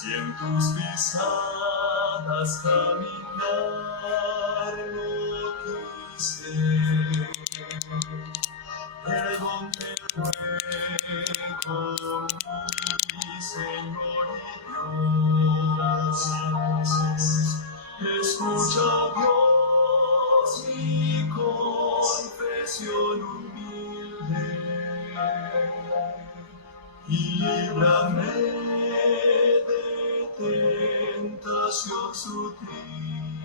Si en tus pisadas caminar no quise, perdón te ruego, mi Señor y Dios. Escucha, Dios, mi confesión humilde y líbrame de tentación sutil.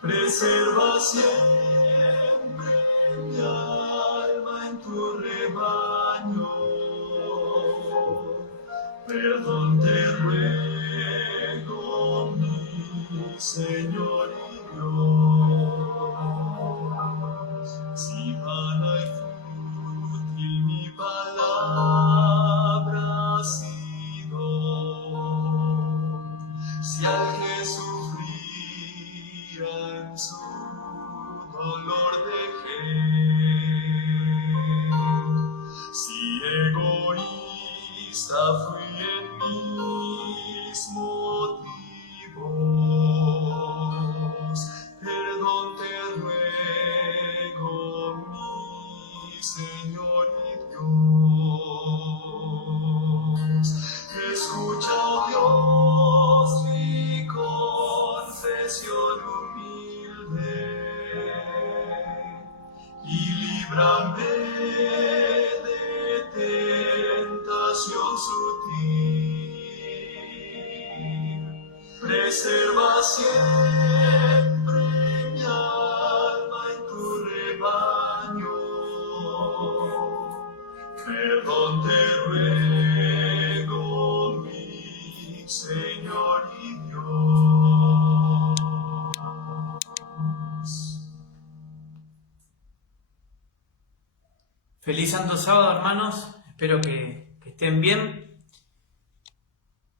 Preserva siempre mi alma en tu rebaño. Perdón te ruego, mi Señor y Dios. Si vana y fútil mi palabra ha sido, si al que sufría en su dolor dejé, si egoísta fui en mis motivos, perdón te ruego, mi Señor y Dios. Escucha, Dios, mi confesión humilde y líbrame de tentación sutil. Preserva siempre mi alma en tu rebaño. Perdón te ruego, mi Señor y Dios. Feliz Santo Sábado, hermanos. Espero que estén bien.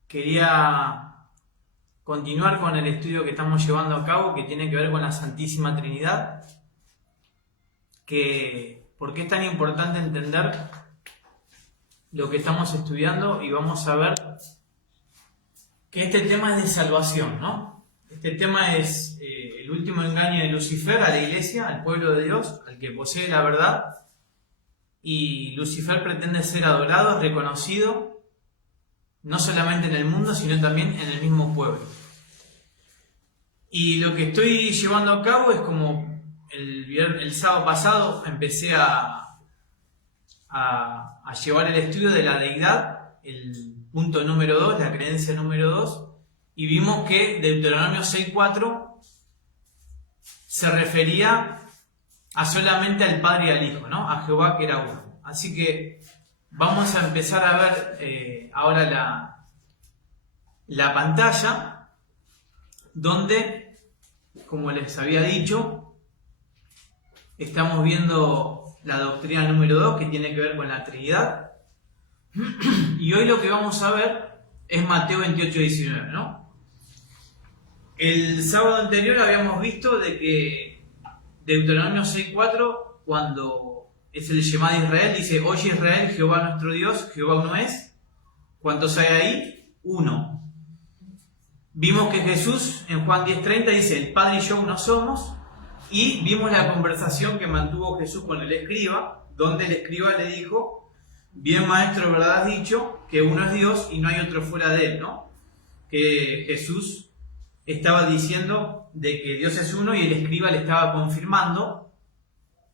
Quería continuar con el estudio que estamos llevando a cabo, que tiene que ver con la Santísima Trinidad. ¿Por qué es tan importante entender lo que estamos estudiando? Y vamos a ver que este tema es de salvación, ¿no? Este tema es el último engaño de Lucifer a la Iglesia, al pueblo de Dios, al que posee la verdad. Y Lucifer pretende ser adorado, reconocido, no solamente en el mundo, sino también en el mismo pueblo. Y lo que estoy llevando a cabo es como el sábado pasado empecé a llevar el estudio de la deidad, el punto número 2, la creencia número 2, y vimos que Deuteronomio 6.4 se refería a solamente al Padre y al Hijo, ¿no? A Jehová, que era uno. Así que vamos a empezar a ver ahora la pantalla, donde, como les había dicho, estamos viendo la doctrina número 2, que tiene que ver con la Trinidad. Y hoy lo que vamos a ver es Mateo 28:19, ¿no? El sábado anterior habíamos visto de que Deuteronomio 6.4, cuando es el Shema de Israel, dice: Oye Israel, Jehová nuestro Dios, Jehová uno es. ¿Cuántos hay ahí? Uno. Vimos que Jesús en Juan 10.30 dice: el Padre y yo uno somos. Y vimos la conversación que mantuvo Jesús con el escriba, donde el escriba le dijo: bien maestro, verdad has dicho, que uno es Dios y no hay otro fuera de él, ¿no? Que Jesús estaba diciendo de que Dios es uno, y el escriba le estaba confirmando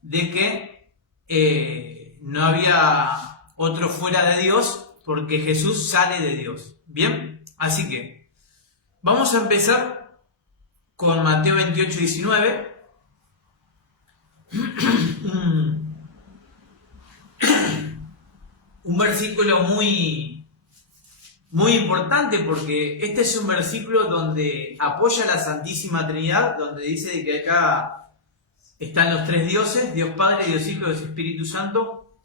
de que no había otro fuera de Dios, porque Jesús sale de Dios. Bien, así que vamos a empezar con Mateo 28:19. Un versículo muy importante, porque este es un versículo donde apoya la Santísima Trinidad, donde dice que acá están los tres dioses, Dios Padre, Dios Hijo y Dios Espíritu Santo,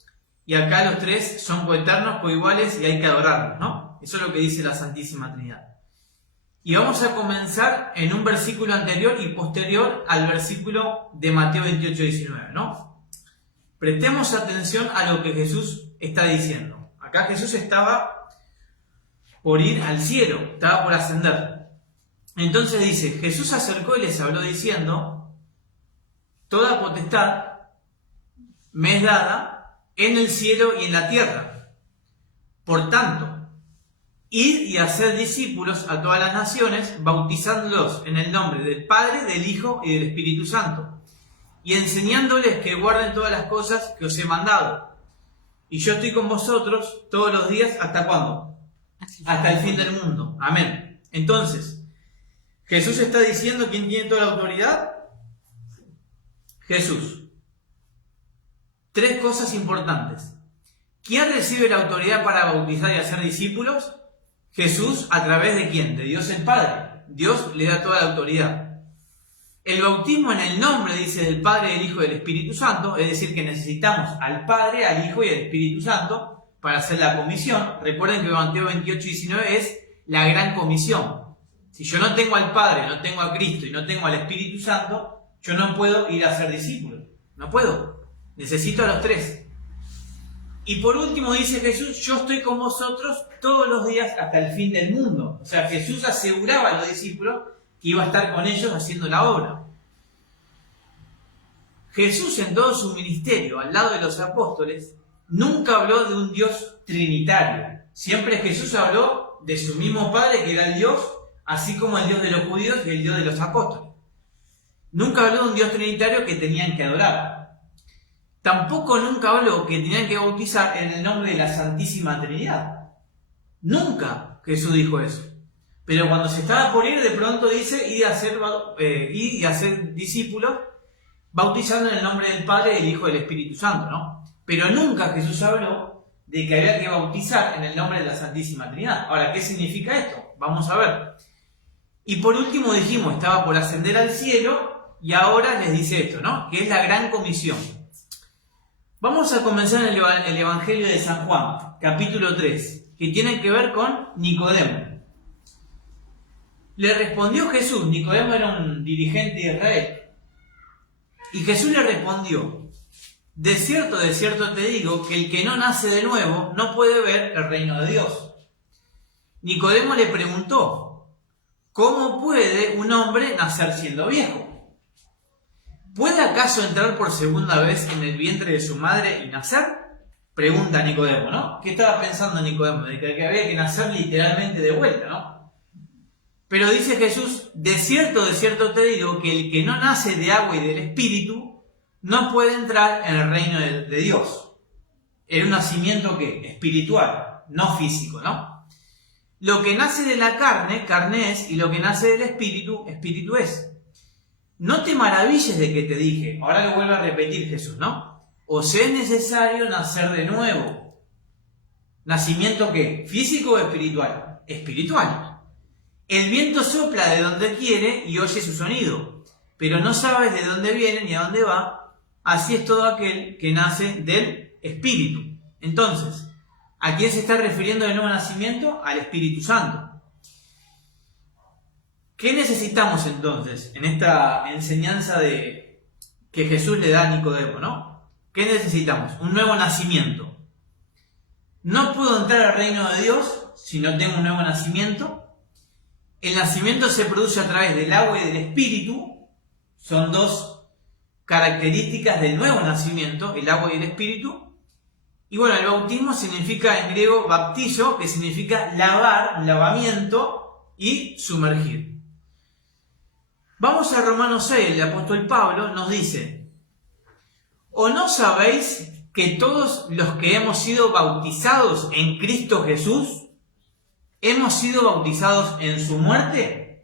y acá los tres son coeternos, coiguales, y hay que adorarlos, ¿no? Eso es lo que dice la Santísima Trinidad. Y vamos a comenzar en un versículo anterior y posterior al versículo de Mateo 28:19, ¿no? Prestemos atención a lo que Jesús está diciendo. Acá Jesús estaba por ir al cielo, estaba por ascender. Entonces dice, Jesús se acercó y les habló diciendo, toda potestad me es dada en el cielo y en la tierra. Por tanto, id y haced discípulos a todas las naciones, bautizándolos en el nombre del Padre, del Hijo y del Espíritu Santo, y enseñándoles que guarden todas las cosas que os he mandado. Y yo estoy con vosotros todos los días, ¿hasta cuándo? Hasta el fin del mundo. Amén. Entonces, Jesús está diciendo, ¿quién tiene toda la autoridad? Jesús. Tres cosas importantes. ¿Quién recibe la autoridad para bautizar y hacer discípulos? Jesús, ¿a través de quién? De Dios el Padre. Dios le da toda la autoridad. El bautismo en el nombre, dice, del Padre, del Hijo y del Espíritu Santo, es decir, que necesitamos al Padre, al Hijo y al Espíritu Santo para hacer la comisión. Recuerden que Mateo 28:19 es la gran comisión. Si yo no tengo al Padre, no tengo a Cristo y no tengo al Espíritu Santo, yo no puedo ir a ser discípulo. No puedo. Necesito a los tres. Y por último dice Jesús, yo estoy con vosotros todos los días hasta el fin del mundo. O sea, Jesús aseguraba a los discípulos que iba a estar con ellos haciendo la obra. Jesús en todo su ministerio, al lado de los apóstoles, nunca habló de un Dios trinitario. Siempre Jesús habló de su mismo Padre, que era el Dios, así como el Dios de los judíos y el Dios de los apóstoles. Nunca habló de un Dios trinitario que tenían que adorar. Tampoco nunca habló que tenían que bautizar en el nombre de la Santísima Trinidad. Nunca Jesús dijo eso. Pero cuando se estaba por ir, de pronto dice, id y hacer discípulos, bautizando en el nombre del Padre, del Hijo y del Espíritu Santo, ¿no? Pero nunca Jesús habló de que había que bautizar en el nombre de la Santísima Trinidad. Ahora, ¿qué significa esto? Vamos a ver. Y por último dijimos, estaba por ascender al cielo, y ahora les dice esto, ¿no? Que es la gran comisión. Vamos a comenzar el Evangelio de San Juan, capítulo 3, que tiene que ver con Nicodemo. Le respondió Jesús, Nicodemo era un dirigente de Israel, y Jesús le respondió, de cierto te digo, que el que no nace de nuevo no puede ver el reino de Dios. Nicodemo le preguntó, ¿cómo puede un hombre nacer siendo viejo? ¿Puede acaso entrar por segunda vez en el vientre de su madre y nacer? Pregunta Nicodemo, ¿no? ¿Qué estaba pensando Nicodemo? De que había que nacer literalmente de vuelta, ¿no? Pero dice Jesús, de cierto te digo, que el que no nace de agua y del Espíritu no puede entrar en el reino de Dios. Era un nacimiento, ¿qué? Espiritual, no físico, ¿no? Lo que nace de la carne, carne es, y lo que nace del Espíritu, Espíritu es. No te maravilles de que te dije, ahora lo vuelve a repetir Jesús, ¿no? Os es necesario nacer de nuevo. ¿Nacimiento qué? ¿Físico o espiritual? Espiritual. El viento sopla de donde quiere y oye su sonido, pero no sabes de dónde viene ni a dónde va. Así es todo aquel que nace del Espíritu. Entonces, ¿a quién se está refiriendo el nuevo nacimiento? Al Espíritu Santo. ¿Qué necesitamos entonces en esta enseñanza que Jesús le da a Nicodemo, ¿no? ¿Qué necesitamos? Un nuevo nacimiento. No puedo entrar al reino de Dios si no tengo un nuevo nacimiento. El nacimiento se produce a través del agua y del Espíritu. Son dos características del nuevo nacimiento, el agua y el Espíritu. Y bueno, el bautismo significa en griego baptizo, que significa lavar, un lavamiento y sumergir. Vamos a Romanos 6, el apóstol Pablo nos dice, ¿o no sabéis que todos los que hemos sido bautizados en Cristo Jesús, hemos sido bautizados en su muerte?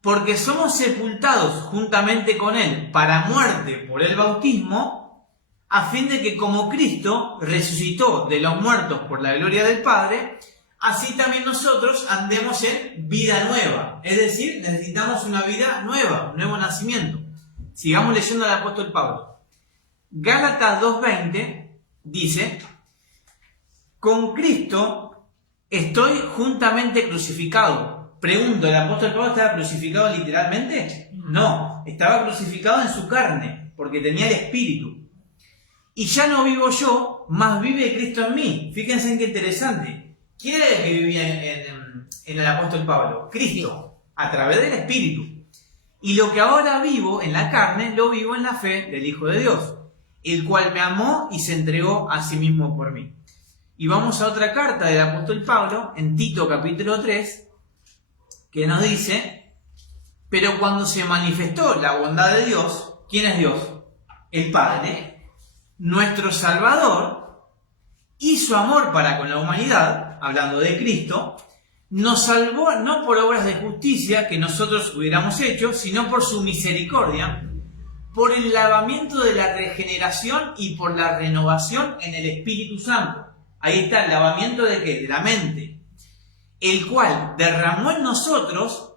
Porque somos sepultados juntamente con Él para muerte por el bautismo, a fin de que como Cristo resucitó de los muertos por la gloria del Padre, así también nosotros andemos en vida nueva. Es decir, necesitamos una vida nueva, un nuevo nacimiento. Sigamos leyendo al apóstol Pablo. Gálatas 2:20 dice, con Cristo estoy juntamente crucificado. Pregunto, ¿el apóstol Pablo estaba crucificado literalmente? No, estaba crucificado en su carne, porque tenía el Espíritu. Y ya no vivo yo, mas vive Cristo en mí. Fíjense en qué interesante. ¿Quién era el que vivía en el apóstol Pablo? Cristo, a través del Espíritu. Y lo que ahora vivo en la carne, lo vivo en la fe del Hijo de Dios, el cual me amó y se entregó a sí mismo por mí. Y vamos a otra carta del apóstol Pablo, en Tito capítulo 3, que nos dice: pero cuando se manifestó la bondad de Dios, ¿quién es Dios? El Padre, nuestro Salvador, y su amor para con la humanidad, hablando de Cristo, nos salvó no por obras de justicia que nosotros hubiéramos hecho, sino por su misericordia, por el lavamiento de la regeneración y por la renovación en el Espíritu Santo. Ahí está, el lavamiento de ¿qué? De la mente. El cual derramó en nosotros.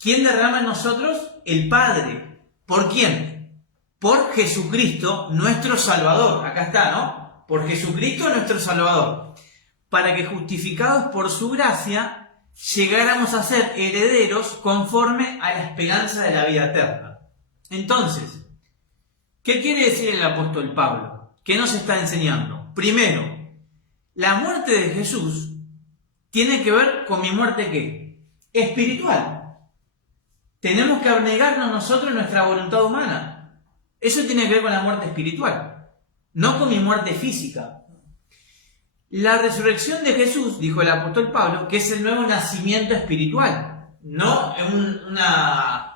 ¿Quién derrama en nosotros? El Padre. ¿Por quién? Por Jesucristo, nuestro Salvador. Acá está, ¿no? Por Jesucristo, nuestro Salvador. Para que, justificados por su gracia, llegáramos a ser herederos conforme a la esperanza de la vida eterna. Entonces, ¿qué quiere decir el apóstol Pablo? ¿Qué nos está enseñando? Primero, la muerte de Jesús tiene que ver con mi muerte, ¿qué? Espiritual. Tenemos que abnegarnos nosotros nuestra voluntad humana. Eso tiene que ver con la muerte espiritual, no con mi muerte física. La resurrección de Jesús, dijo el apóstol Pablo, que es el nuevo nacimiento espiritual, no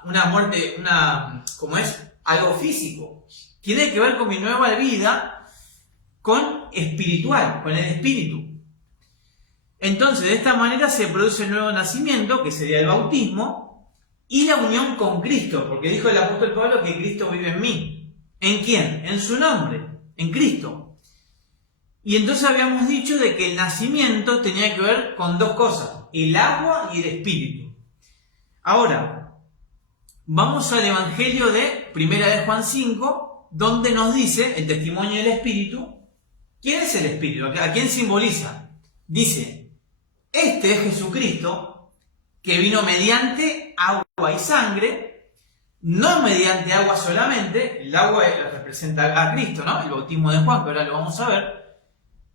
una muerte, como es, algo físico. Tiene que ver con mi nueva vida, con espiritual, con el espíritu. Entonces, de esta manera se produce el nuevo nacimiento, que sería el bautismo, y la unión con Cristo, porque dijo el apóstol Pablo que Cristo vive en mí. ¿En quién? En su nombre, en Cristo. Y entonces habíamos dicho de que el nacimiento tenía que ver con dos cosas, el agua y el espíritu. Ahora, vamos al Evangelio de 1 de Juan 5, donde nos dice el testimonio del Espíritu. ¿Quién es el Espíritu? ¿A quién simboliza? Dice: este es Jesucristo, que vino mediante agua y sangre, no mediante agua solamente. El agua representa a Cristo, ¿no? El bautismo de Juan, que ahora lo vamos a ver.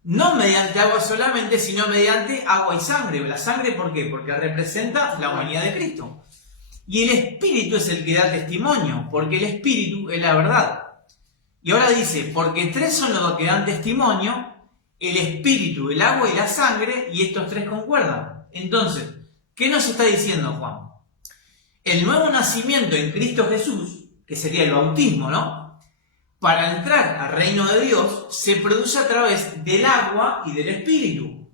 No mediante agua solamente, sino mediante agua y sangre. La sangre, ¿por qué? Porque representa la humanidad de Cristo. Y el Espíritu es el que da testimonio, porque el Espíritu es la verdad. Y ahora dice, porque tres son los que dan testimonio: el Espíritu, el agua y la sangre, y estos tres concuerdan. Entonces, ¿qué nos está diciendo Juan? El nuevo nacimiento en Cristo Jesús, que sería el bautismo, ¿no? Para entrar al reino de Dios, se produce a través del agua y del Espíritu.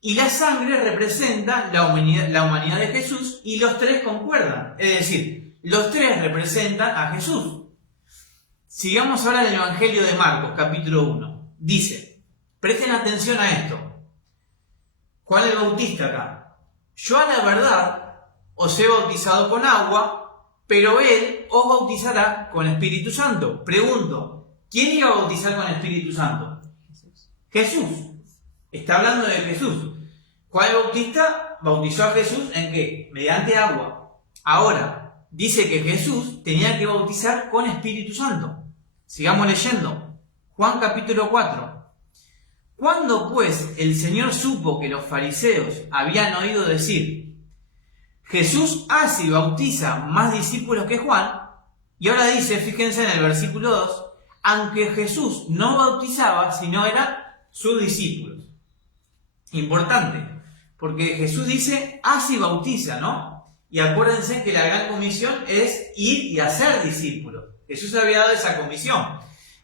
Y la sangre representa la humanidad de Jesús, y los tres concuerdan. Es decir, los tres representan a Jesús. Sigamos ahora en el Evangelio de Marcos, capítulo 1. Dice, presten atención a esto. Juan el Bautista acá: yo a la verdad os he bautizado con agua, pero él os bautizará con Espíritu Santo. Pregunto, ¿quién iba a bautizar con Espíritu Santo? Jesús. Está hablando de Jesús. Juan el Bautista bautizó a Jesús ¿en qué? Mediante agua. Ahora, dice que Jesús tenía que bautizar con Espíritu Santo. Sigamos leyendo. Juan capítulo 4. Cuando pues el Señor supo que los fariseos habían oído decir: Jesús hace y bautiza más discípulos que Juan, y ahora dice, fíjense en el versículo 2, aunque Jesús no bautizaba, sino eran sus discípulos. Importante, porque Jesús dice, hace y bautiza, ¿no? Y acuérdense que la gran comisión es ir y hacer discípulos. Jesús había dado esa comisión.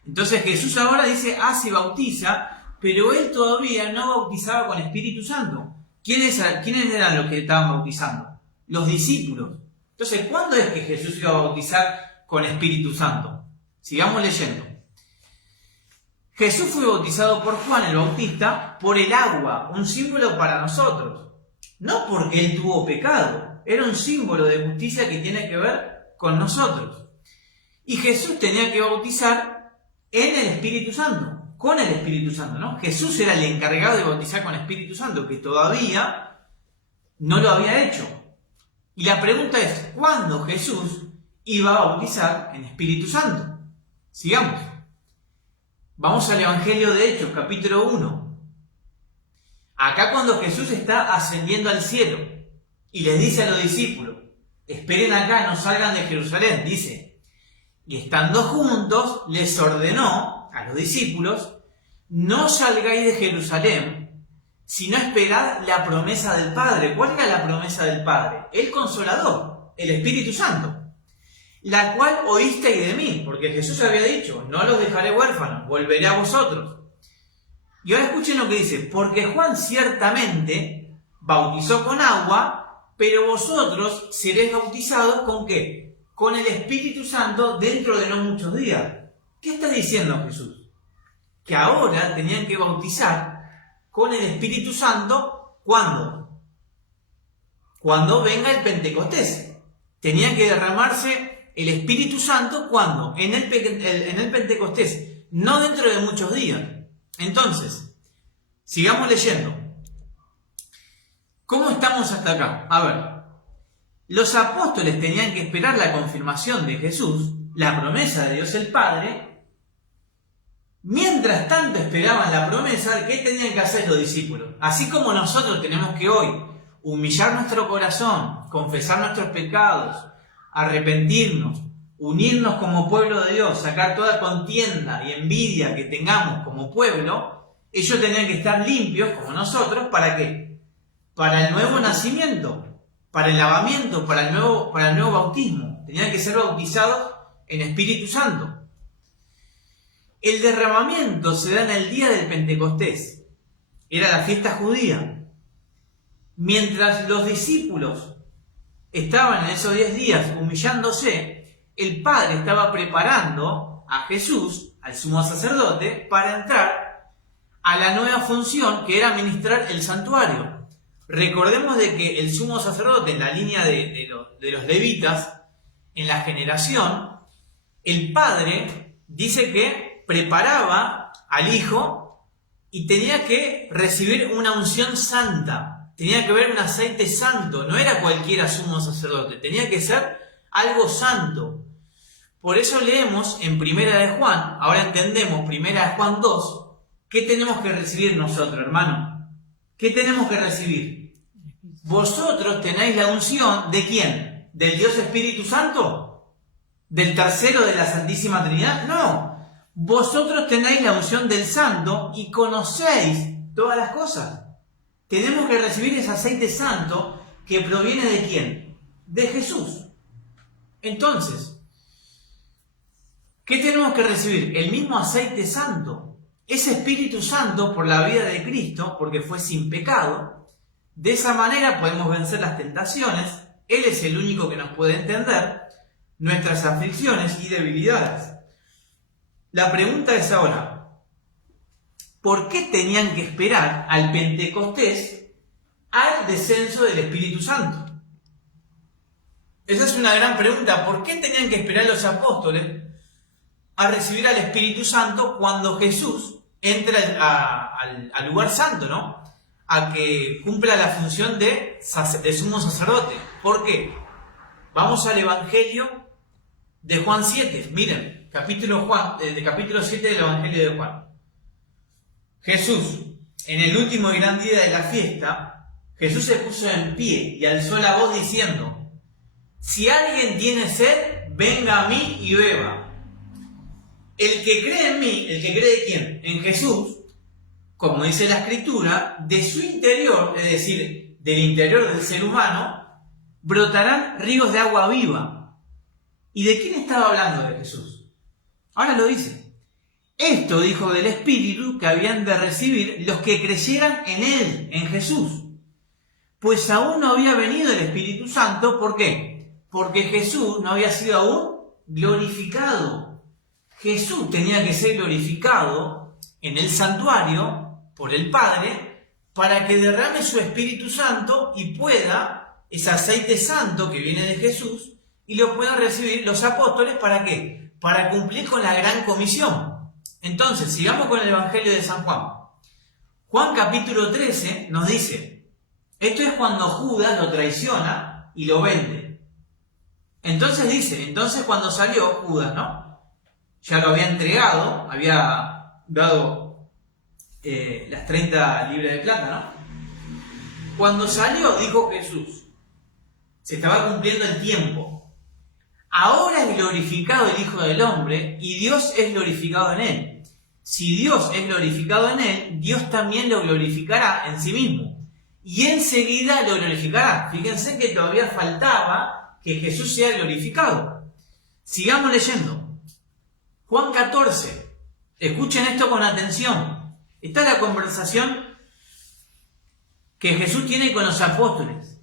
Entonces Jesús ahora dice, hace y bautiza, pero él todavía no bautizaba con Espíritu Santo. ¿Quiénes eran los que estaban bautizando? Los discípulos. Entonces, ¿cuándo es que Jesús iba a bautizar con Espíritu Santo? Sigamos leyendo. Jesús fue bautizado por Juan el Bautista por el agua, un símbolo para nosotros. No porque él tuvo pecado, era un símbolo de justicia que tiene que ver con nosotros. Y Jesús tenía que bautizar en el Espíritu Santo, con el Espíritu Santo, ¿no? Jesús era el encargado de bautizar con Espíritu Santo, que todavía no lo había hecho. Y la pregunta es, ¿cuándo Jesús iba a bautizar en Espíritu Santo? Sigamos. Vamos al Evangelio de Hechos, capítulo 1. Acá cuando Jesús está ascendiendo al cielo y les dice a los discípulos, esperen acá, no salgan de Jerusalén, dice, y estando juntos les ordenó a los discípulos, no salgáis de Jerusalén, sino esperad la promesa del Padre. ¿Cuál era la promesa del Padre? El Consolador, el Espíritu Santo, la cual oísteis de mí, porque Jesús había dicho, no los dejaré huérfanos, volveré a vosotros. Y ahora escuchen lo que dice, porque Juan ciertamente bautizó con agua, pero vosotros seréis bautizados ¿con qué? Con el Espíritu Santo dentro de no muchos días. ¿Qué está diciendo Jesús? Que ahora tenían que bautizar con el Espíritu Santo, ¿cuándo? Cuando venga el Pentecostés. Tenía que derramarse el Espíritu Santo, ¿cuándo? En el Pentecostés, no dentro de muchos días. Entonces, sigamos leyendo. ¿Cómo estamos hasta acá? A ver, los apóstoles tenían que esperar la confirmación de Jesús, la promesa de Dios el Padre. Mientras tanto esperaban la promesa, ¿qué tenían que hacer los discípulos? Así como nosotros tenemos que hoy humillar nuestro corazón, confesar nuestros pecados, arrepentirnos, unirnos como pueblo de Dios, sacar toda contienda y envidia que tengamos como pueblo, ellos tenían que estar limpios como nosotros, ¿para qué? Para el nuevo nacimiento, para el lavamiento, para el nuevo bautismo. Tenían que ser bautizados en Espíritu Santo. El derramamiento se da en el día del Pentecostés. Era la fiesta judía. Mientras los discípulos estaban en esos 10 días humillándose, el Padre estaba preparando a Jesús, al sumo sacerdote, para entrar a la nueva función que era ministrar el santuario. Recordemos de que el sumo sacerdote, en la línea de los levitas, en la generación, el Padre dice que preparaba al Hijo y tenía que recibir una unción santa, tenía que ver un aceite santo, no era cualquiera sumo sacerdote, tenía que ser algo santo. Por eso leemos en Primera de Juan, ahora entendemos Primera de Juan 2, ¿qué tenemos que recibir nosotros, hermano? ¿Qué tenemos que recibir? ¿Vosotros tenéis la unción de quién? ¿Del Dios Espíritu Santo? ¿Del tercero de la Santísima Trinidad? No. Vosotros tenéis la unción del Santo y conocéis todas las cosas. Tenemos que recibir ese aceite santo que proviene de quién? De Jesús. Entonces, ¿qué tenemos que recibir? El mismo aceite santo. Ese Espíritu Santo por la vida de Cristo, porque fue sin pecado. De esa manera podemos vencer las tentaciones. Él es el único que nos puede entender nuestras aflicciones y debilidades. La pregunta es ahora, ¿por qué tenían que esperar al Pentecostés al descenso del Espíritu Santo? Esa es una gran pregunta. ¿Por qué tenían que esperar los apóstoles a recibir al Espíritu Santo cuando Jesús entra al lugar santo, ¿no? A que cumpla la función de sumo sacerdote? ¿Por qué? Vamos al Evangelio de Juan 7. Miren, capítulo 7 del Evangelio de Juan. Jesús, en el último y gran día de la fiesta, Jesús se puso en pie y alzó la voz diciendo: si alguien tiene sed, venga a mí y beba. El que cree en mí, ¿el que cree de quién? En Jesús, como dice la Escritura, de su interior, es decir, del interior del ser humano, brotarán ríos de agua viva. ¿Y de quién estaba hablando de Jesús? Ahora lo dice. Esto dijo del Espíritu que habían de recibir los que creyeran en Él, en Jesús. Pues aún no había venido el Espíritu Santo, ¿por qué? Porque Jesús no había sido aún glorificado. Jesús tenía que ser glorificado en el santuario por el Padre para que derrame su Espíritu Santo y pueda, ese aceite santo que viene de Jesús, y lo puedan recibir los apóstoles, ¿para qué? Para cumplir con la gran comisión. Entonces, sigamos con el Evangelio de San Juan. Juan capítulo 13 nos dice, esto es cuando Judas lo traiciona y lo vende. Entonces dice, entonces cuando salió Judas, ¿no? Ya lo había entregado, había dado las 30 libras de plata, ¿no? Cuando salió, dijo Jesús, se estaba cumpliendo el tiempo. Ahora es glorificado el Hijo del Hombre y Dios es glorificado en él. Si Dios es glorificado en él, Dios también lo glorificará en sí mismo. Y enseguida lo glorificará. Fíjense que todavía faltaba que Jesús sea glorificado. Sigamos leyendo. Juan 14. Escuchen esto con atención. Está la conversación que Jesús tiene con los apóstoles.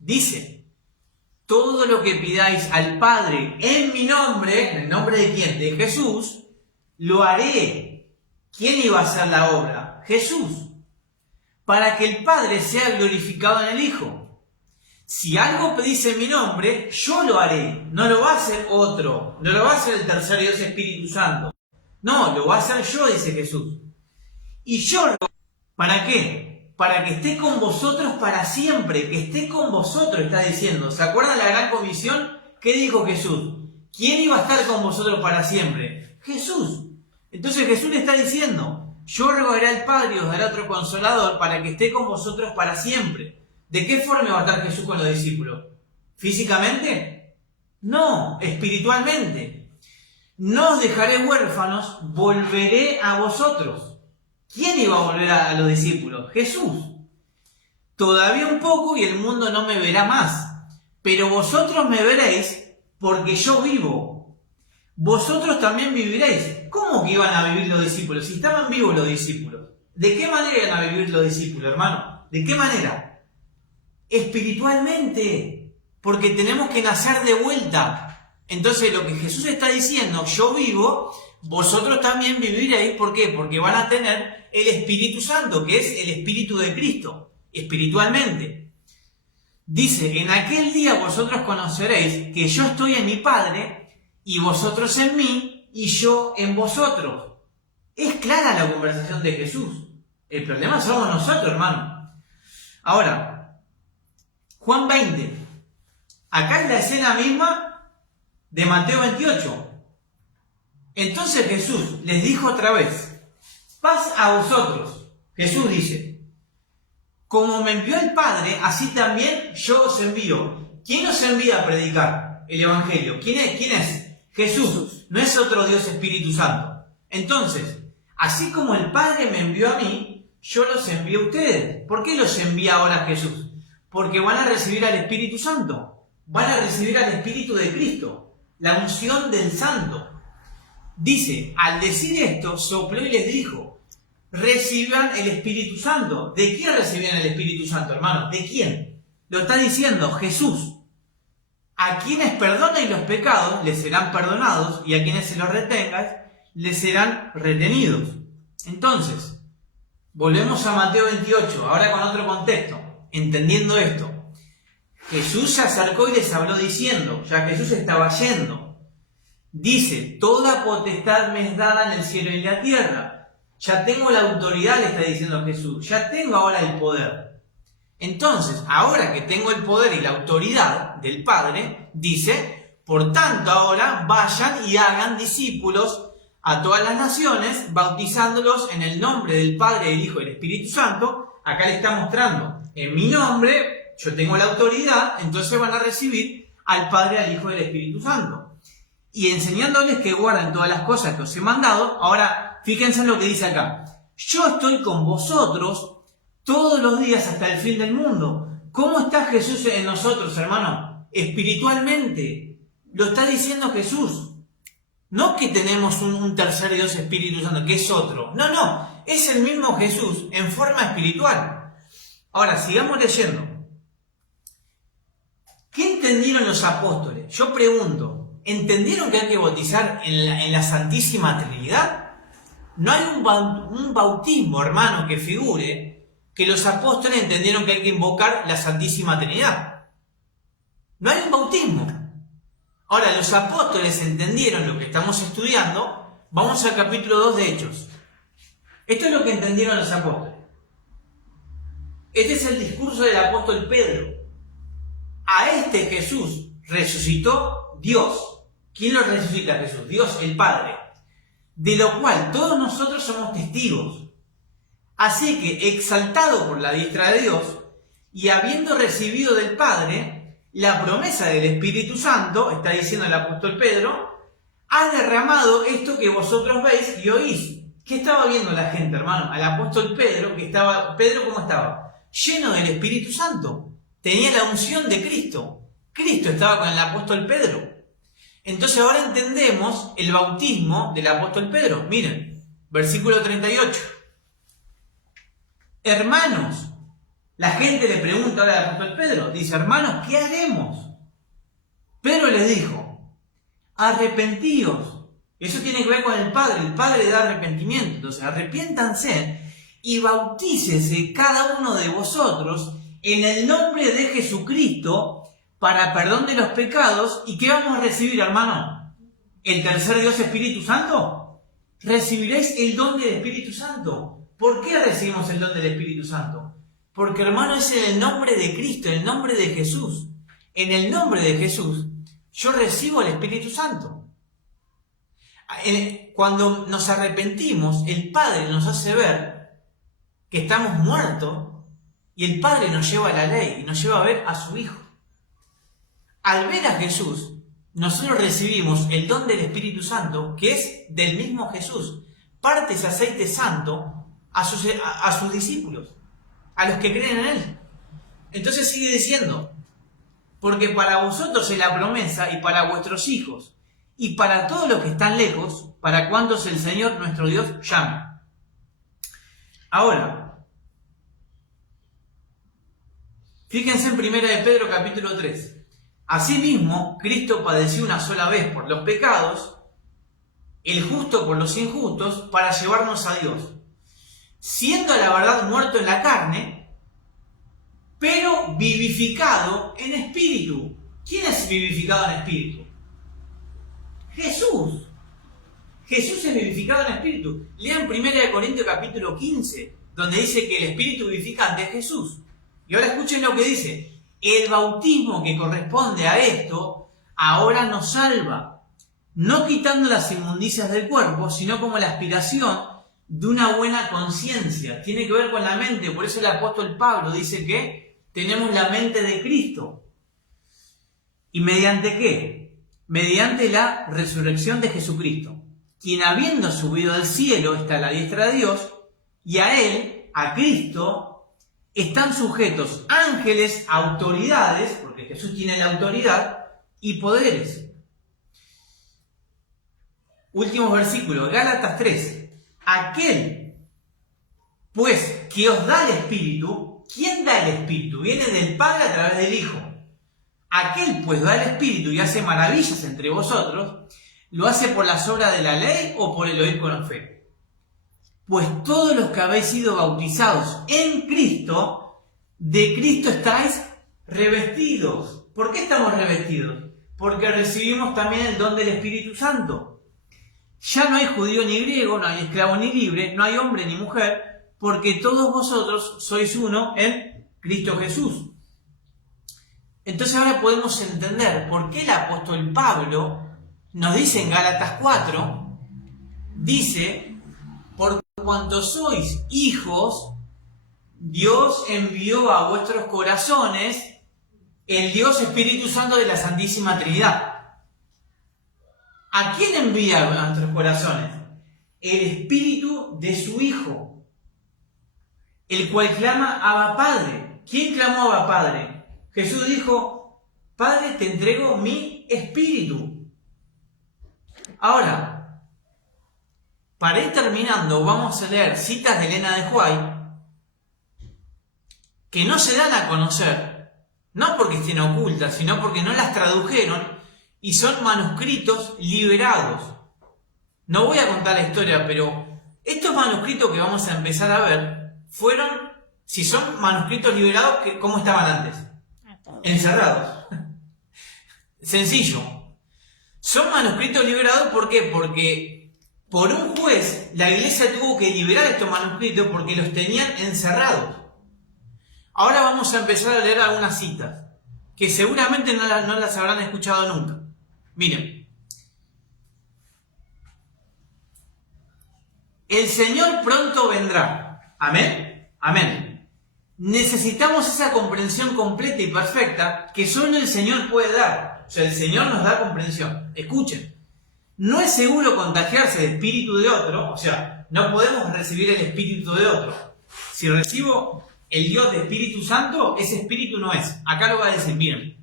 Dice: todo lo que pidáis al Padre en mi nombre, ¿en el nombre de quién? De Jesús, lo haré. ¿Quién iba a hacer la obra? Jesús. Para que el Padre sea glorificado en el Hijo. Si algo pedís en mi nombre, yo lo haré. No lo va a hacer otro. No lo va a hacer el tercer Dios Espíritu Santo. No, lo va a hacer yo, dice Jesús. Y yo, ¿para qué? Para que esté con vosotros para siempre. Que esté con vosotros, está diciendo. ¿Se acuerdan de la gran comisión? ¿Qué dijo Jesús? ¿Quién iba a estar con vosotros para siempre? Jesús. Entonces Jesús le está diciendo: yo rogaré al Padre y os daré otro consolador para que esté con vosotros para siempre. ¿De qué forma va a estar Jesús con los discípulos? ¿Físicamente? No, espiritualmente. No os dejaré huérfanos, volveré a vosotros. ¿Quién iba a volver a los discípulos? Jesús. Todavía un poco y el mundo no me verá más, pero vosotros me veréis porque yo vivo. Vosotros también viviréis. ¿Cómo que iban a vivir los discípulos? Si estaban vivos los discípulos. ¿De qué manera iban a vivir los discípulos, hermano? ¿De qué manera? Espiritualmente. Porque tenemos que nacer de vuelta. Entonces lo que Jesús está diciendo: yo vivo, vosotros también viviréis. ¿Por qué? Porque van a tener el Espíritu Santo, que es el Espíritu de Cristo, espiritualmente. Dice: en aquel día vosotros conoceréis que yo estoy en mi Padre, y vosotros en mí, y yo en vosotros. Es clara la conversación de Jesús. El problema somos nosotros, hermano. Ahora, Juan 20. Acá es la escena misma de Mateo 28. Entonces Jesús les dijo otra vez: paz a vosotros. Jesús dice: como me envió el Padre, así también yo os envío. ¿Quién os envía a predicar el Evangelio? ¿Quién es? Jesús. No es otro Dios Espíritu Santo. Entonces, así como el Padre me envió a mí, yo los envío a ustedes. ¿Por qué los envía ahora Jesús? Porque van a recibir al Espíritu Santo. Van a recibir al Espíritu de Cristo. La unción del Santo. Dice: al decir esto, sopló y les dijo: reciban el Espíritu Santo. ¿De quién recibían el Espíritu Santo, hermano? ¿De quién? Lo está diciendo Jesús. A quienes perdonen los pecados, les serán perdonados, y a quienes se los retengan, les serán retenidos. Entonces, volvemos a Mateo 28, ahora con otro contexto, entendiendo esto. Jesús se acercó y les habló diciendo, ya Jesús estaba yendo. Dice: toda potestad me es dada en el cielo y en la tierra. Ya tengo la autoridad, le está diciendo Jesús. Ya tengo ahora el poder. Entonces, ahora que tengo el poder y la autoridad del Padre, dice: por tanto ahora vayan y hagan discípulos a todas las naciones, bautizándolos en el nombre del Padre, del Hijo y del Espíritu Santo. Acá le está mostrando: en mi nombre, yo tengo la autoridad, entonces van a recibir al Padre, al Hijo y al Espíritu Santo. Y enseñándoles que guarden todas las cosas que os he mandado. Ahora, fíjense en lo que dice acá: yo estoy con vosotros todos los días hasta el fin del mundo. ¿Cómo está Jesús en nosotros, hermano? Espiritualmente. Lo está diciendo Jesús. No que tenemos un tercer Dios Espíritu Santo, que es otro. No. Es el mismo Jesús en forma espiritual. Ahora, sigamos leyendo. ¿Qué entendieron los apóstoles? Yo pregunto, ¿entendieron que hay que bautizar en la Santísima Trinidad? No hay un bautismo, hermano, que figure que los apóstoles entendieron que hay que invocar la Santísima Trinidad. No hay un bautismo. Ahora, los apóstoles entendieron lo que estamos estudiando. Vamos al capítulo 2 de Hechos. Esto es lo que entendieron los apóstoles. Este es el discurso del apóstol Pedro. A este Jesús resucitó Dios. ¿Quién lo resucita a Jesús? Dios el Padre. De lo cual todos nosotros somos testigos. Así que, exaltado por la diestra de Dios, y habiendo recibido del Padre la promesa del Espíritu Santo, está diciendo el apóstol Pedro, ha derramado esto que vosotros veis y oís. ¿Qué estaba viendo la gente, hermano? Al apóstol Pedro, Pedro, ¿cómo estaba? Lleno del Espíritu Santo. Tenía la unción de Cristo. Cristo estaba con el apóstol Pedro. Entonces ahora entendemos el bautismo del apóstol Pedro. Miren, versículo 38. Hermanos, la gente le pregunta ahora al apóstol Pedro, dice, hermanos, ¿qué haremos? Pedro les dijo, arrepentíos. Eso tiene que ver con el Padre da arrepentimiento. Entonces, arrepiéntanse y bautícese cada uno de vosotros en el nombre de Jesucristo para perdón de los pecados. ¿Y qué vamos a recibir, hermano? ¿El tercer Dios Espíritu Santo? Recibiréis el don del Espíritu Santo. ¿Por qué recibimos el don del Espíritu Santo? Porque, hermano, es en el nombre de Cristo, en el nombre de Jesús. En el nombre de Jesús, yo recibo el Espíritu Santo. Cuando nos arrepentimos, el Padre nos hace ver que estamos muertos y el Padre nos lleva a la ley y nos lleva a ver a su Hijo. Al ver a Jesús, nosotros recibimos el don del Espíritu Santo, que es del mismo Jesús. Parte ese aceite santo a sus discípulos, a los que creen en Él. Entonces sigue diciendo, porque para vosotros es la promesa y para vuestros hijos y para todos los que están lejos, para cuantos el Señor nuestro Dios llame. Ahora, fíjense en 1 de Pedro capítulo 3. Asimismo, Cristo padeció una sola vez por los pecados, el justo por los injustos, para llevarnos a Dios, siendo a la verdad muerto en la carne, pero vivificado en espíritu. ¿Quién es vivificado en espíritu? Jesús. Jesús es vivificado en espíritu. Lean 1 Corintios capítulo 15, donde dice que el espíritu vivificante es Jesús. Y ahora escuchen lo que dice. El bautismo que corresponde a esto ahora nos salva, no quitando las inmundicias del cuerpo, sino como la aspiración de una buena conciencia. Tiene que ver con la mente. Por eso el apóstol Pablo dice que tenemos la mente de Cristo. ¿Y mediante qué? Mediante la resurrección de Jesucristo, quien habiendo subido al cielo está a la diestra de Dios, y a Él, a Cristo, están sujetos ángeles, autoridades, porque Jesús tiene la autoridad, y poderes. Últimos versículos, Gálatas 3. Aquel, pues, que os da el Espíritu, ¿quién da el Espíritu? Viene del Padre a través del Hijo. Aquel, pues, da el Espíritu y hace maravillas entre vosotros, ¿lo hace por las obras de la ley o por el oír con fe? Pues todos los que habéis sido bautizados en Cristo, de Cristo estáis revestidos. ¿Por qué estamos revestidos? Porque recibimos también el don del Espíritu Santo. Ya no hay judío ni griego, no hay esclavo ni libre, no hay hombre ni mujer, porque todos vosotros sois uno en Cristo Jesús. Entonces ahora podemos entender por qué el apóstol Pablo nos dice en Gálatas 4, dice, por cuanto sois hijos, Dios envió a vuestros corazones el Dios Espíritu Santo de la Santísima Trinidad. ¿A quién envía a nuestros corazones? El Espíritu de su Hijo, el cual clama Abba Padre. ¿Quién clamó Abba Padre? Jesús dijo, Padre, te entrego mi Espíritu. Ahora, para ir terminando, vamos a leer citas de Elena de White que no se dan a conocer, no porque estén ocultas, sino porque no las tradujeron y son manuscritos liberados. No voy a contar la historia, pero estos manuscritos que vamos a empezar a ver fueron, si son manuscritos liberados, ¿cómo estaban antes? Encerrados. Sencillo. Son manuscritos liberados, ¿por qué? Porque por un juez la iglesia tuvo que liberar estos manuscritos porque los tenían encerrados. Ahora vamos a empezar a leer algunas citas que seguramente no las habrán escuchado nunca. Miren. El Señor pronto vendrá. Amén. Amén. necesitamos esa comprensión completa y perfecta que solo el Señor puede dar. O sea, el Señor nos da comprensión. Escuchen, no es seguro contagiarse de espíritu de otro, o sea, no podemos recibir el espíritu de otro. Si recibo el Dios de Espíritu Santo, ese espíritu no es. Acá lo va a decir, miren.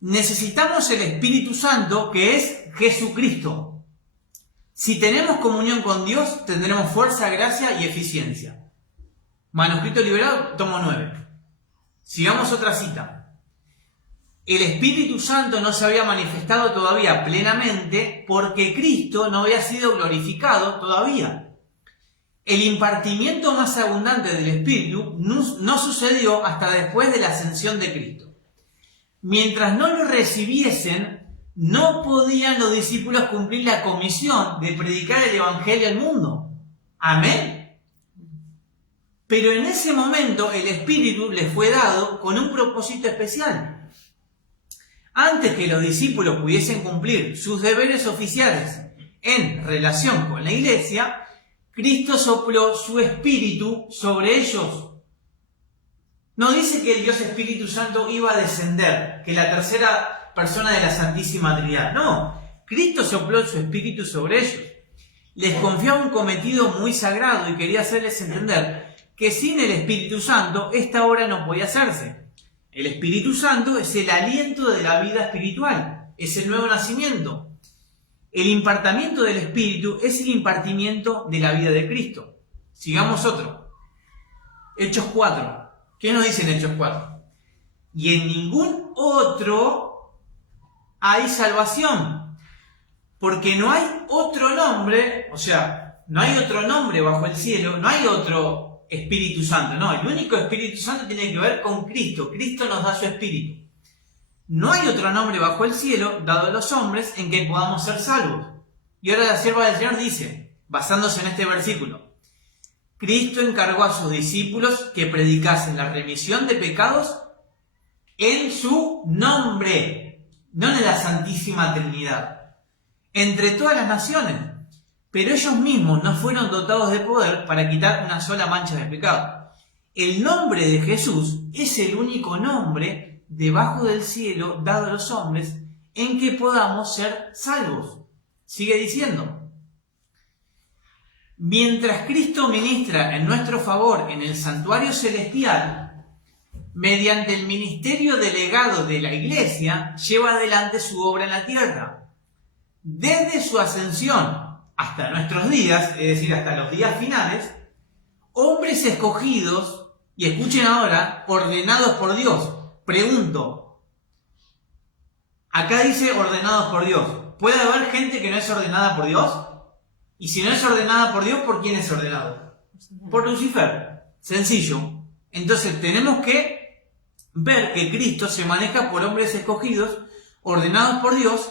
Necesitamos el Espíritu Santo, que es Jesucristo. Si tenemos comunión con Dios, tendremos fuerza, gracia y eficiencia. Manuscrito liberado, tomo 9. Sigamos otra cita. El Espíritu Santo no se había manifestado todavía plenamente porque Cristo no había sido glorificado todavía. El impartimiento más abundante del Espíritu no sucedió hasta después de la ascensión de Cristo. Mientras no lo recibiesen, no podían los discípulos cumplir la comisión de predicar el Evangelio al mundo. Amén. Pero en ese momento el Espíritu les fue dado con un propósito especial. Antes que los discípulos pudiesen cumplir sus deberes oficiales en relación con la iglesia, Cristo sopló su Espíritu sobre ellos. No dice que el Dios Espíritu Santo iba a descender, que la tercera persona de la Santísima Trinidad. No, Cristo sopló su Espíritu sobre ellos. Les confiaba un cometido muy sagrado y quería hacerles entender que sin el Espíritu Santo esta obra no podía hacerse. El Espíritu Santo es el aliento de la vida espiritual, es el nuevo nacimiento. El impartimiento del Espíritu es el impartimiento de la vida de Cristo. Sigamos otro. Hechos 4. ¿Qué nos dice en Hechos 4? Y en ningún otro hay salvación, porque no hay otro nombre, o sea, no hay otro nombre bajo el cielo, no hay otro Espíritu Santo, no, el único Espíritu Santo tiene que ver con Cristo. Cristo nos da su Espíritu. No hay otro nombre bajo el cielo dado a los hombres en que podamos ser salvos. Y ahora la sierva del Señor dice, basándose en este versículo, Cristo encargó a sus discípulos que predicasen la remisión de pecados en su nombre, no en la Santísima Trinidad, entre todas las naciones. Pero ellos mismos no fueron dotados de poder para quitar una sola mancha de pecado. El nombre de Jesús es el único nombre debajo del cielo dado a los hombres en que podamos ser salvos. Sigue diciendo. Mientras Cristo ministra en nuestro favor en el santuario celestial, mediante el ministerio delegado de la Iglesia, lleva adelante su obra en la tierra. Desde su ascensión hasta nuestros días, es decir, hasta los días finales, hombres escogidos, y escuchen ahora, ordenados por Dios. Pregunto, acá dice ordenados por Dios. ¿Puede haber gente que no es ordenada por Dios? Y si no es ordenada por Dios, ¿por quién es ordenado? Por Lucifer. Sencillo. Entonces tenemos que ver que Cristo se maneja por hombres escogidos, ordenados por Dios.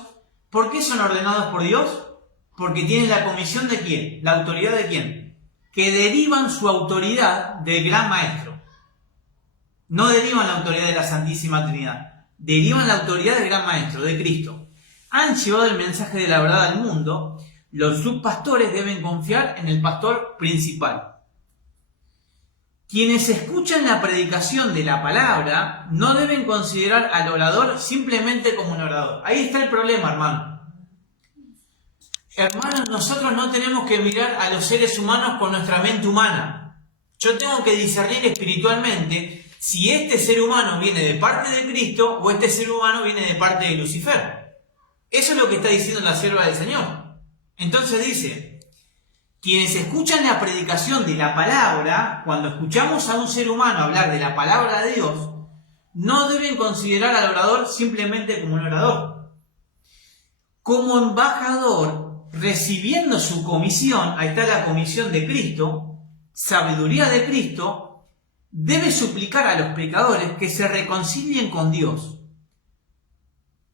¿Por qué son ordenados por Dios? Porque tienen la comisión de ¿quién? ¿La autoridad de quién? Que derivan su autoridad del Gran Maestro. No derivan la autoridad de la Santísima Trinidad. Derivan la autoridad del Gran Maestro, de Cristo. Han llevado el mensaje de la verdad al mundo. Los subpastores deben confiar en el pastor principal. Quienes escuchan la predicación de la palabra no deben considerar al orador simplemente como un orador. Ahí está el problema, hermano. Hermanos, nosotros no tenemos que mirar a los seres humanos con nuestra mente humana. Yo tengo que discernir espiritualmente si este ser humano viene de parte de Cristo o este ser humano viene de parte de Lucifer. Eso es lo que está diciendo la sierva del Señor. Entonces dice, quienes escuchan la predicación de la palabra, cuando escuchamos a un ser humano hablar de la palabra de Dios, no deben considerar al orador simplemente como un orador. Como embajador, recibiendo su comisión, ahí está la comisión de Cristo, sabiduría de Cristo, debe suplicar a los pecadores que se reconcilien con Dios.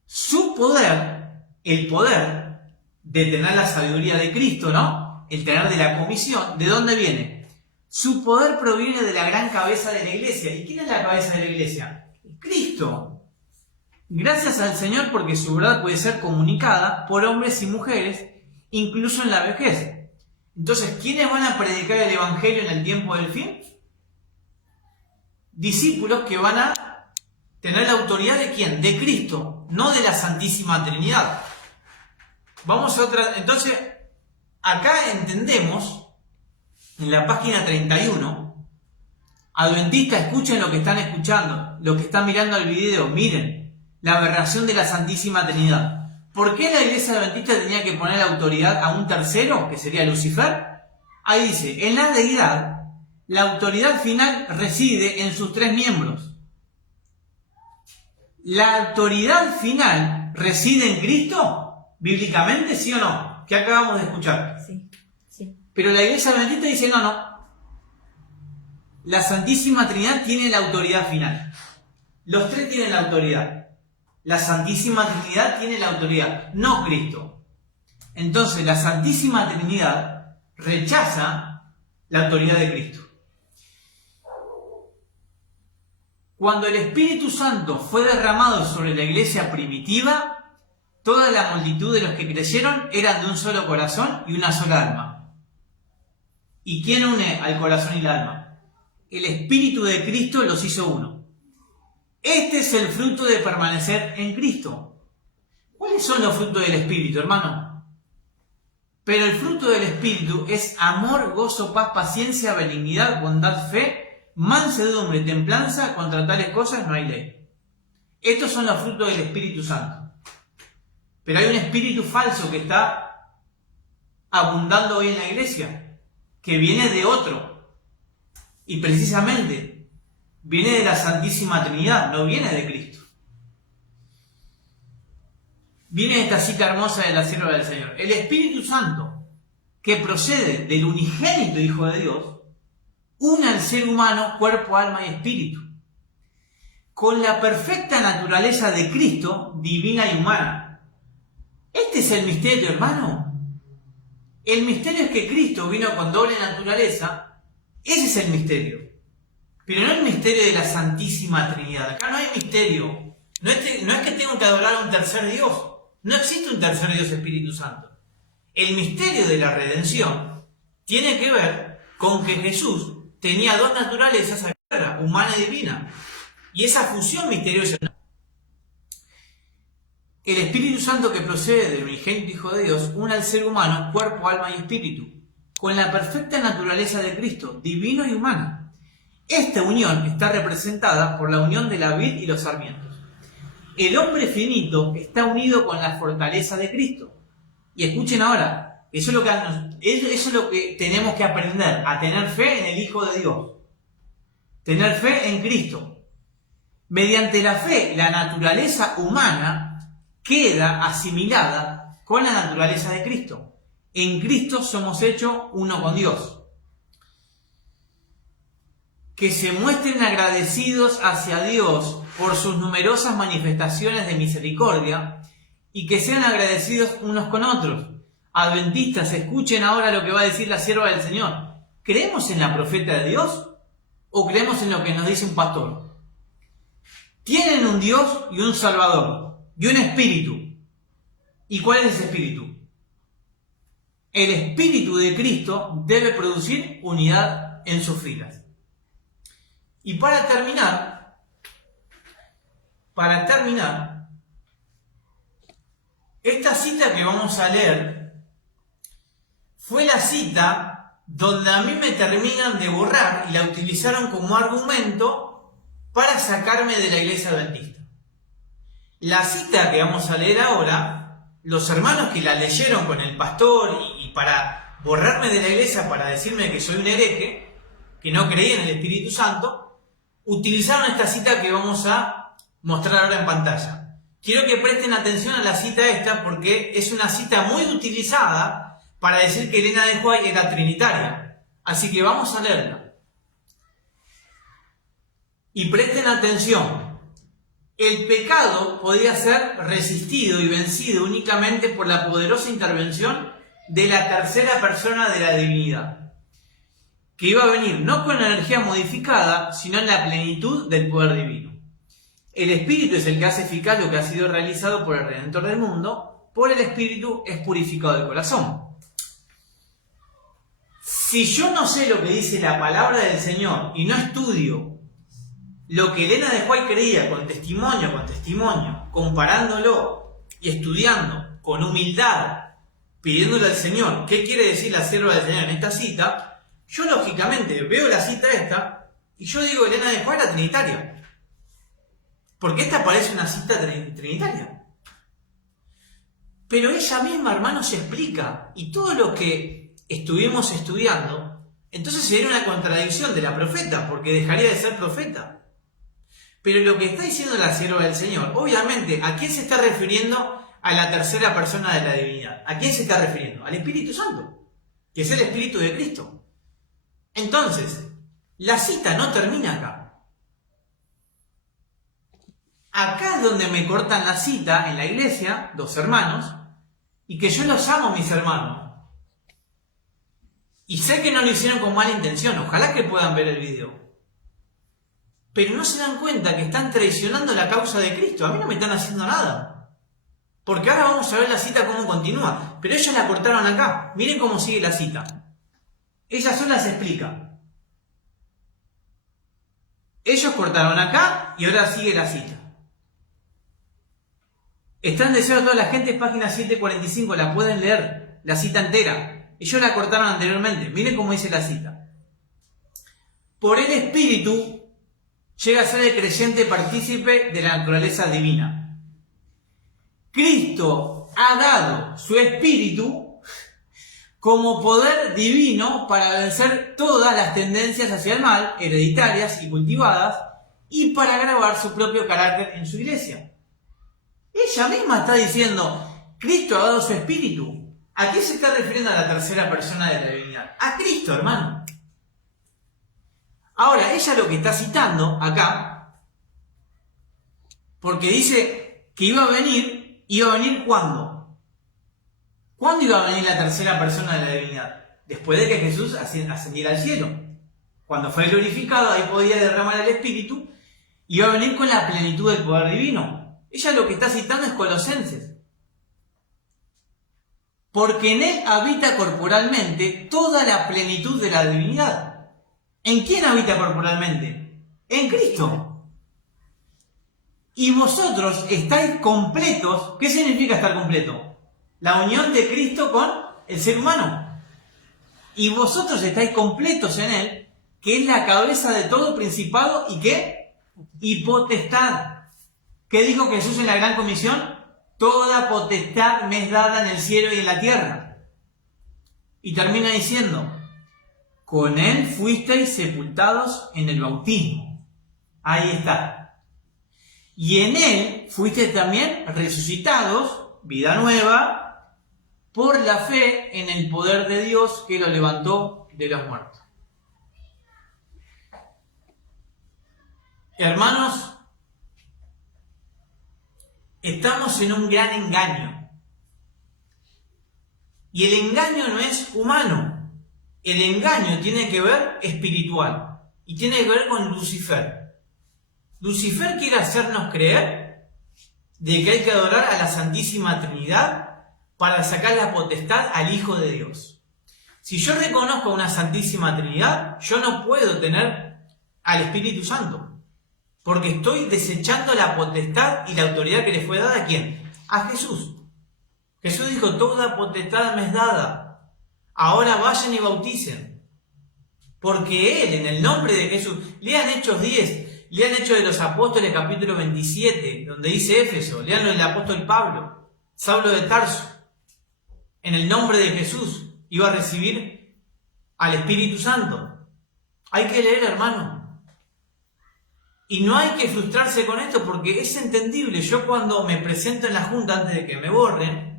Su poder, el poder de tener la sabiduría de Cristo, ¿no? El tener de la comisión, ¿de dónde viene? Su poder proviene de la gran cabeza de la iglesia. ¿Y quién es la cabeza de la iglesia? Cristo. Gracias al Señor porque su verdad puede ser comunicada por hombres y mujeres, incluso en la vejez. Entonces, ¿quiénes van a predicar el Evangelio en el tiempo del fin? discípulos que van a tener la autoridad ¿de quién? De Cristo, no de la Santísima Trinidad. Vamos a otra. Entonces, acá entendemos, en la página 31, adventistas, escuchen lo que están escuchando, los que están mirando el video, miren, la aberración de la Santísima Trinidad. ¿Por qué la iglesia adventista tenía que poner autoridad a un tercero, que sería Lucifer? Ahí dice, en la deidad, la autoridad final reside en sus tres miembros. ¿La autoridad final reside en Cristo? ¿Bíblicamente, sí o no? ¿Qué acabamos de escuchar? Sí, sí. Pero la iglesia adventista dice, no. La Santísima Trinidad tiene la autoridad final. Los tres tienen la autoridad. La Santísima Trinidad tiene la autoridad, no Cristo. Entonces, la Santísima Trinidad rechaza la autoridad de Cristo. Cuando el Espíritu Santo fue derramado sobre la iglesia primitiva, toda la multitud de los que creyeron eran de un solo corazón y una sola alma. ¿Y quién une al corazón y el alma? El Espíritu de Cristo los hizo uno. Este es el fruto de permanecer en Cristo. ¿Cuáles son los frutos del Espíritu, hermano? Pero el fruto del Espíritu es amor, gozo, paz, paciencia, benignidad, bondad, fe, mansedumbre, templanza. Contra tales cosas no hay ley. Estos son los frutos del Espíritu Santo. Pero hay un espíritu falso que está abundando hoy en la iglesia, que viene de otro. Y precisamente viene de la Santísima Trinidad, no viene de Cristo. Viene esta cita hermosa de la sierva del Señor. El Espíritu Santo, que procede del unigénito Hijo de Dios, une al ser humano, cuerpo, alma y espíritu, con la perfecta naturaleza de Cristo, divina y humana. Este es el misterio, hermano. El misterio es que Cristo vino con doble naturaleza. Ese es el misterio. Pero no el misterio de la Santísima Trinidad. Acá no hay misterio. No es que tengo que adorar a un tercer Dios. No existe un tercer Dios, Espíritu Santo. El misterio de la redención tiene que ver con que Jesús tenía dos naturalezas, humana y divina. Y esa fusión misteriosa. El Espíritu Santo que procede del unigénito Hijo de Dios une al ser humano, cuerpo, alma y espíritu, con la perfecta naturaleza de Cristo, divino y humana. Esta unión está representada por la unión de la vid y los sarmientos. El hombre finito está unido con la fortaleza de Cristo. Y escuchen ahora, eso es lo que tenemos que aprender, a tener fe en el Hijo de Dios. Tener fe en Cristo. Mediante la fe, la naturaleza humana queda asimilada con la naturaleza de Cristo. En Cristo somos hechos uno con Dios. Que se muestren agradecidos hacia Dios por sus numerosas manifestaciones de misericordia y que sean agradecidos unos con otros. Adventistas, escuchen ahora lo que va a decir la sierva del Señor. ¿Creemos en la profeta de Dios o creemos en lo que nos dice un pastor? Tienen un Dios y un Salvador y un Espíritu. ¿Y cuál es ese Espíritu? El Espíritu de Cristo debe producir unidad en sus filas. Y para terminar, esta cita que vamos a leer fue la cita donde a mí me terminan de borrar y la utilizaron como argumento para sacarme de la iglesia adventista. La cita que vamos a leer ahora, los hermanos que la leyeron con el pastor y para borrarme de la iglesia, para decirme que soy un hereje, que no creía en el Espíritu Santo, utilizaron esta cita que vamos a mostrar ahora en pantalla. Quiero que presten atención a la cita esta porque es una cita muy utilizada para decir que Elena de White era trinitaria. Así que vamos a leerla. Y presten atención. El pecado podía ser resistido y vencido únicamente por la poderosa intervención de la tercera persona de la divinidad, que iba a venir no con energía modificada, sino en la plenitud del poder divino. El Espíritu es el que hace eficaz lo que ha sido realizado por el Redentor del mundo. Por el Espíritu es purificado el corazón. Si yo no sé lo que dice la palabra del Señor y no estudio lo que Elena de White creía con testimonio, comparándolo y estudiando con humildad, pidiéndole al Señor qué quiere decir la sierva del Señor en esta cita, yo lógicamente veo la cita esta y yo digo Elena de White era trinitaria. Porque esta parece una cita trinitaria. Pero ella misma, hermanos, se explica. Y todo lo que estuvimos estudiando, entonces sería una contradicción de la profeta, porque dejaría de ser profeta. Pero lo que está diciendo la sierva del Señor, obviamente, ¿a quién se está refiriendo a la tercera persona de la divinidad? ¿A quién se está refiriendo? Al Espíritu Santo, que es el Espíritu de Cristo. Entonces, la cita no termina acá. Acá es donde me cortan la cita en la iglesia, dos hermanos, y que yo los amo, mis hermanos. Y sé que no lo hicieron con mala intención, ojalá que puedan ver el video. Pero no se dan cuenta que están traicionando la causa de Cristo. A mí no me están haciendo nada. Porque ahora vamos a ver la cita cómo continúa. Pero ellos la cortaron acá. Miren cómo sigue la cita. Ella sola se explica. Ellos cortaron acá y ahora sigue la cita. Está en deseo de toda la gente, página 745, la pueden leer, la cita entera. Ellos la cortaron anteriormente. Miren cómo dice la cita. Por el Espíritu llega a ser el creyente partícipe de la naturaleza divina. Cristo ha dado su Espíritu como poder divino para vencer todas las tendencias hacia el mal, hereditarias y cultivadas, y para grabar su propio carácter en su iglesia. Ella misma está diciendo, Cristo ha dado su Espíritu. ¿A qué se está refiriendo a la tercera persona de la divinidad? A Cristo, hermano. Ahora, ella lo que está citando acá, porque dice que iba a venir ¿cuándo? ¿Cuándo iba a venir la tercera persona de la divinidad? Después de que Jesús ascendiera al cielo. Cuando fue glorificado, ahí podía derramar el Espíritu, iba a venir con la plenitud del poder divino. Ella lo que está citando es Colosenses. Porque en él habita corporalmente toda la plenitud de la divinidad. ¿En quién habita corporalmente? En Cristo. Y vosotros estáis completos. ¿Qué significa estar completo? La unión de Cristo con el ser humano. Y vosotros estáis completos en él, que es la cabeza de todo principado y ¿qué? Y potestad. ¿Qué dijo Jesús en la gran comisión? Toda potestad me es dada en el cielo y en la tierra. Y termina diciendo, con él fuisteis sepultados en el bautismo. Ahí está. Y en él fuisteis también resucitados, vida nueva, por la fe en el poder de Dios que lo levantó de los muertos. Hermanos, estamos en un gran engaño. Y el engaño no es humano. El engaño tiene que ver espiritual. Y tiene que ver con Lucifer. Lucifer quiere hacernos creer de que hay que adorar a la Santísima Trinidad para sacar la potestad al Hijo de Dios. Si yo reconozco una Santísima Trinidad, yo no puedo tener al Espíritu Santo. Porque estoy desechando la potestad y la autoridad que le fue dada ¿a quién? A Jesús. Jesús dijo, toda potestad me es dada. Ahora vayan y bauticen. Porque Él, en el nombre de Jesús, lean Hechos 10, lean Hechos de los Apóstoles capítulo 27, donde dice Éfeso, lean lo del apóstol Pablo, Saulo de Tarso. En el nombre de Jesús iba a recibir al Espíritu Santo. Hay que leer, hermano. Y no hay que frustrarse con esto porque es entendible. Yo cuando me presento en la junta antes de que me borren,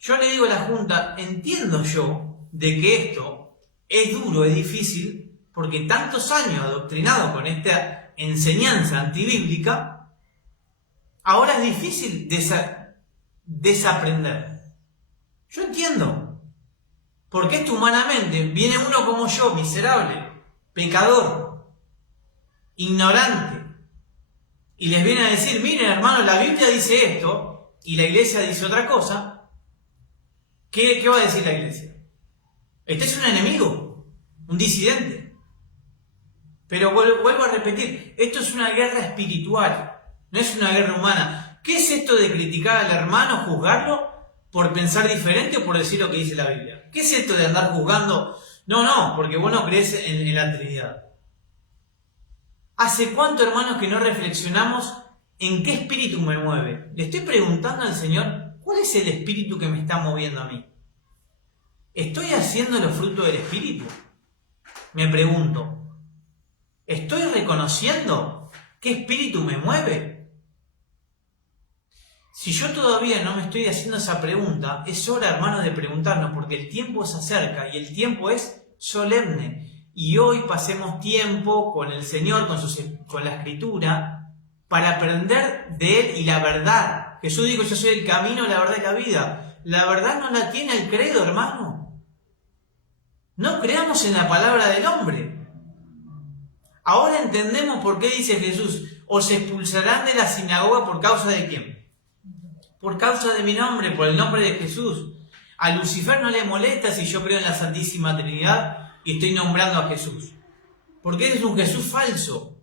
yo le digo a la junta, entiendo yo de que esto es duro, es difícil, porque tantos años adoctrinado con esta enseñanza antibíblica, ahora es difícil desaprender. Yo entiendo, porque esto humanamente, viene uno como yo, miserable, pecador, ignorante, y les viene a decir, miren hermanos, la Biblia dice esto, y la iglesia dice otra cosa. ¿Qué va a decir la iglesia? Este es un enemigo, un disidente. Pero vuelvo a repetir, esto es una guerra espiritual, no es una guerra humana. ¿Qué es esto de criticar al hermano, juzgarlo por pensar diferente o por decir lo que dice la Biblia? ¿Qué es esto de andar juzgando? No, porque vos no crees en la Trinidad. ¿Hace cuánto, hermanos, que no reflexionamos en qué espíritu me mueve? Le estoy preguntando al Señor, ¿cuál es el espíritu que me está moviendo a mí? ¿Estoy haciendo los frutos del espíritu? Me pregunto. ¿Estoy reconociendo qué espíritu me mueve? Si yo todavía no me estoy haciendo esa pregunta, es hora, hermanos, de preguntarnos, porque el tiempo se acerca y el tiempo es solemne. Y hoy pasemos tiempo con el Señor, con la Escritura, para aprender de Él y la verdad. Jesús dijo, yo soy el camino, la verdad y la vida. La verdad no la tiene el credo, hermano. No creamos en la palabra del hombre. Ahora entendemos por qué dice Jesús, os expulsarán de la sinagoga por causa de quién. Por causa de mi nombre, por el nombre de Jesús. A Lucifer no le molesta si yo creo en la Santísima Trinidad y estoy nombrando a Jesús. Porque ese es un Jesús falso.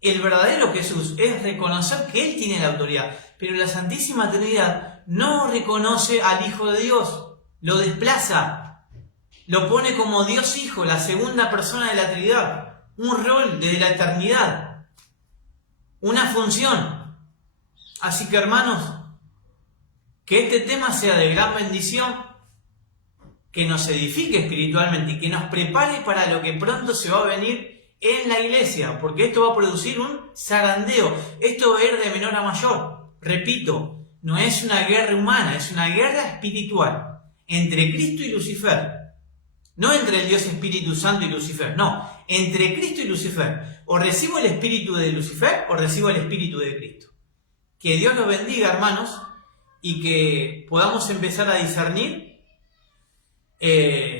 El verdadero Jesús es reconocer que Él tiene la autoridad. Pero la Santísima Trinidad no reconoce al Hijo de Dios. Lo desplaza. Lo pone como Dios Hijo, la segunda persona de la Trinidad. Un rol desde la eternidad. Una función. Así que, hermanos, que este tema sea de gran bendición, que nos edifique espiritualmente y que nos prepare para lo que pronto se va a venir en la iglesia, porque esto va a producir un zarandeo, esto va a ir de menor a mayor. Repito, no es una guerra humana, es una guerra espiritual entre Cristo y Lucifer. No entre el Dios Espíritu Santo y Lucifer, no, entre Cristo y Lucifer. O recibo el espíritu de Lucifer o recibo el espíritu de Cristo. Que Dios los bendiga, hermanos, y que podamos empezar a discernir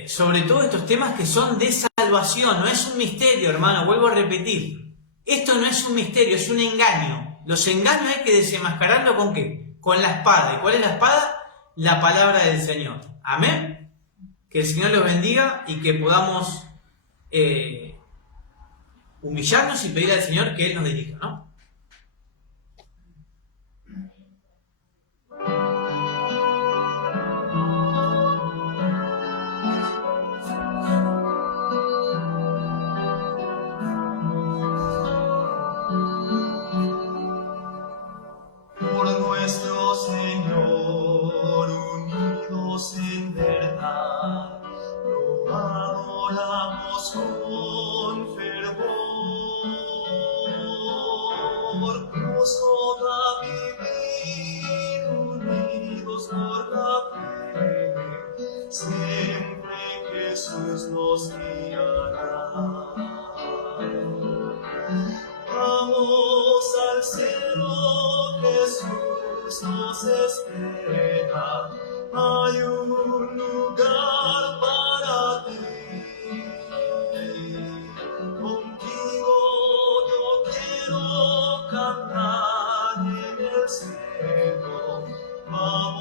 sobre todo estos temas que son de salvación. No es un misterio, hermano, vuelvo a repetir. Esto no es un misterio, es un engaño. Los engaños hay que desenmascararlo ¿con qué? Con la espada. ¿Y cuál es la espada? La palabra del Señor. Amén. Que el Señor los bendiga y que podamos humillarnos y pedir al Señor que Él nos dirija, ¿no? Por nuestro Señor, unidos en verdad, lo adoramos con fervor. Nos toca vivir unidos por la fe, siempre Jesús nos guiará. Vamos al cielo, Jesús nos espera. Hay un lugar para ti. Contigo yo quiero cantar en el cielo. Vamos